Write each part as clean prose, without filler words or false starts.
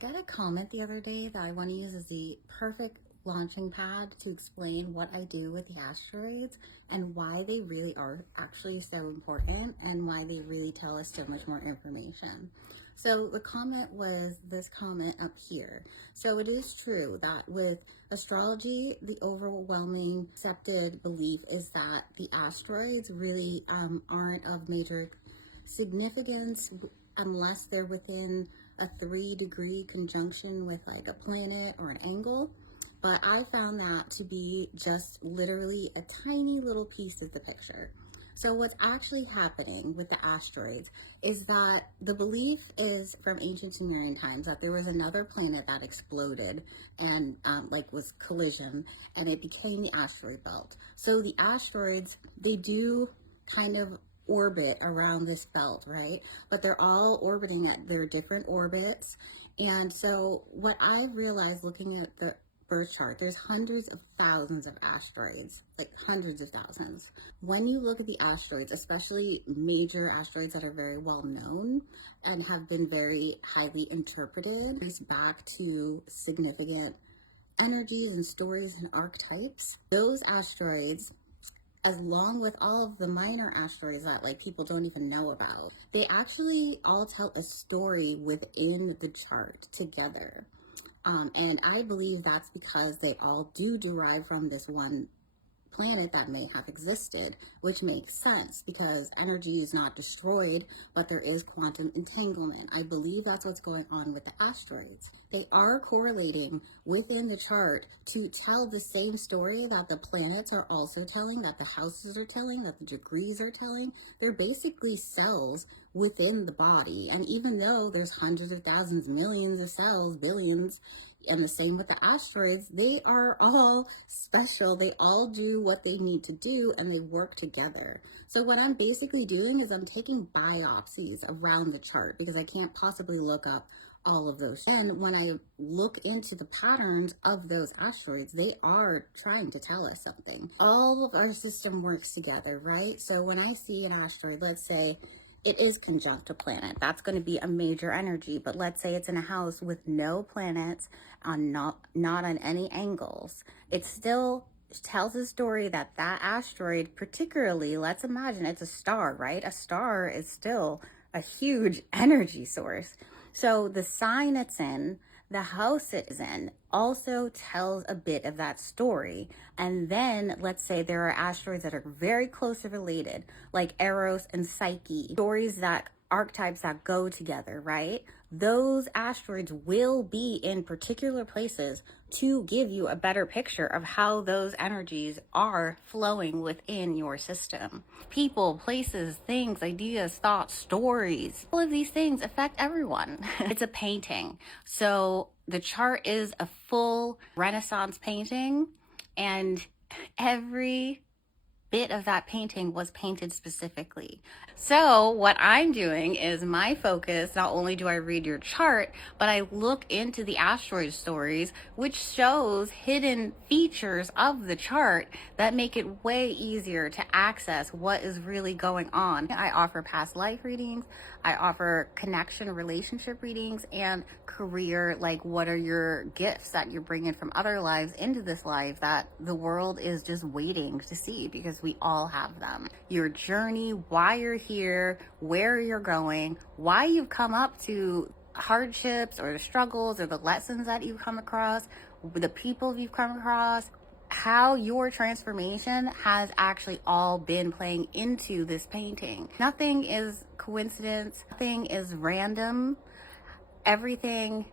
got a comment the other day that I want to use as the perfect launching pad to explain what I do with the asteroids and why they really are actually so important and why they really tell us so much more information. So the comment was this comment up here. So it is true that with astrology, the overwhelming accepted belief is that the asteroids really aren't of major significance unless they're within a 3-degree conjunction with like a planet or an angle. But I found that to be just literally a tiny little piece of the picture. So what's actually happening with the asteroids is that the belief is from ancient Sumerian times that there was another planet that exploded and was collision, and it became the asteroid belt. So the asteroids, they do kind of orbit around this belt, right? But they're all orbiting at their different orbits. And so what I've realized looking at the birth chart, there's hundreds of thousands of asteroids, like hundreds of thousands. When you look at the asteroids, especially major asteroids that are very well known and have been very highly interpreted, it's back to significant energies and stories and archetypes. Those asteroids, along with all of the minor asteroids that like people don't even know about, they actually all tell a story within the chart together. And I believe that's because they all do derive from this one planet that may have existed, which makes sense because energy is not destroyed, but there is quantum entanglement. I believe that's what's going on with the asteroids. They are correlating within the chart to tell the same story that the planets are also telling, that the houses are telling, that the degrees are telling. They're basically cells within the body. And even though there's hundreds of thousands, millions of cells, billions, and the same with the asteroids, they are all special. They all do what they need to do and they work together. So what I'm basically doing is I'm taking biopsies around the chart because I can't possibly look up all of those. And when I look into the patterns of those asteroids, they are trying to tell us something. All of our system works together, right? So when I see an asteroid, let's say it is conjunct a planet, that's going to be a major energy. But let's say it's in a house with no planets, not on any angles, it still tells a story that asteroid, particularly, let's imagine it's a star, right? A star is still a huge energy source. So the sign it's in, the house it is in, also tells a bit of that story. And then let's say there are asteroids that are very closely related, like Eros and Psyche, stories that archetypes that go together, right? Those asteroids will be in particular places to give you a better picture of how those energies are flowing within your system. People, places, things, ideas, thoughts, stories, all of these things affect everyone. It's a painting. So the chart is a full Renaissance painting, and every bit of that painting was painted specifically. So what I'm doing is my focus, not only do I read your chart, but I look into the asteroid stories, which shows hidden features of the chart that make it way easier to access what is really going on. I offer past life readings, I offer connection relationship readings, and career, like what are your gifts that you're bringing from other lives into this life that the world is just waiting to see, because we all have them. Your journey, why you're here, where you're going, why you've come up to hardships or the struggles or the lessons that you've come across, the people you've come across, how your transformation has actually all been playing into this painting. Nothing is coincidence, nothing is random, everything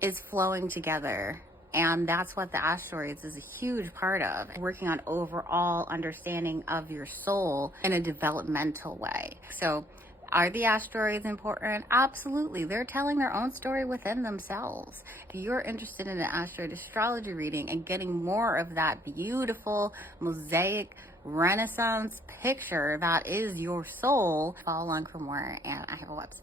is flowing together. And that's what the asteroids is a huge part of, working on overall understanding of your soul in a developmental way. So are the asteroids important? Absolutely. They're telling their own story within themselves. If you're interested in an asteroid astrology reading and getting more of that beautiful mosaic Renaissance picture that is your soul, follow along for more. And I have a website.